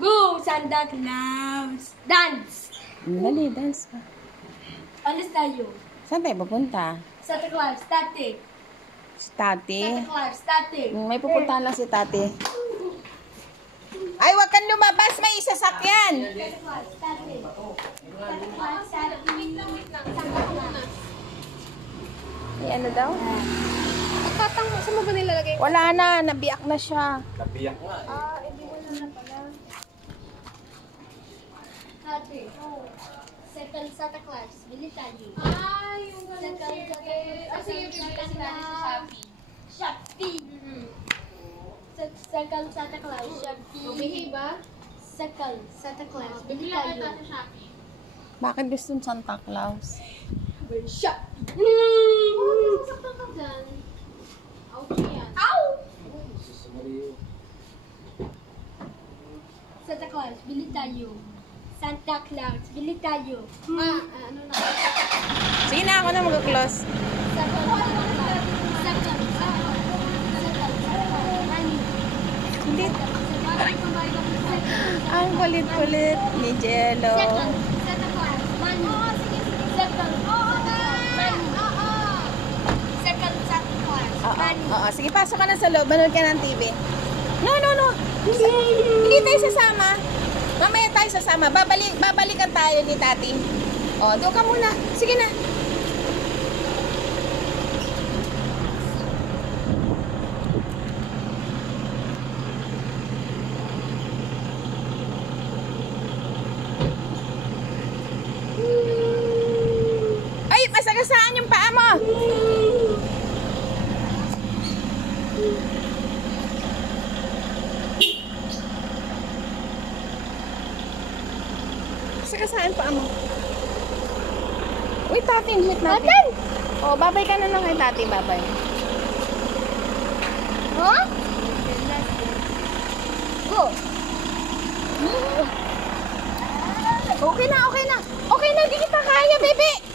Go, Santa Claus! Dance! Dali, dance ka. Alis tayo. Saan tayo pupunta? Santa Claus, tate. Si Tati. Santa Claus, tate. May pupuntahan lang si Tati. Ay, wag kang lumabas. May sasakyan. Santa Claus, tate. Santa Claus, tate. Wait lang. Santa Claus. Ay, ano daw? Katang, saan mo ba nilalagay? Wala na. Nabiyak na siya. Nabiyak nga eh. Hindi mo na pala. Tate. Second Santa Claus, bili tayo. Yung ganun sige, bibili kasi natin sa Shopee. Shopee! Second Santa Claus, Shopee. Umihi ba? Second Santa Claus, bili tayo. Sa Shopee. Bakit gusto ng Santa Claus? Shopee! Sasaktan ka dyan. Okay yan. Ow! Santa Claus, bili tayo. Santa Claus, bili tayo. Ano na? Sige na, ako na mag-close. Hindi. Ang kulit-kulit ni Jello. Oo, sige, pasok ka na sa loob. Manood ka ng TV. No. Hindi tayo sasama. Mamaya tayo sasama. Babalikan tayo ni Tati. O, doon ka muna. Sige na. Ay, masagasaan yung paa mo. Masagasaan paa mo. Uy, Tati, meet natin. O, babay ka na lang kay Tati, babay. Huh? Go! Okay na. Okay na, hindi kita kaya, bebe.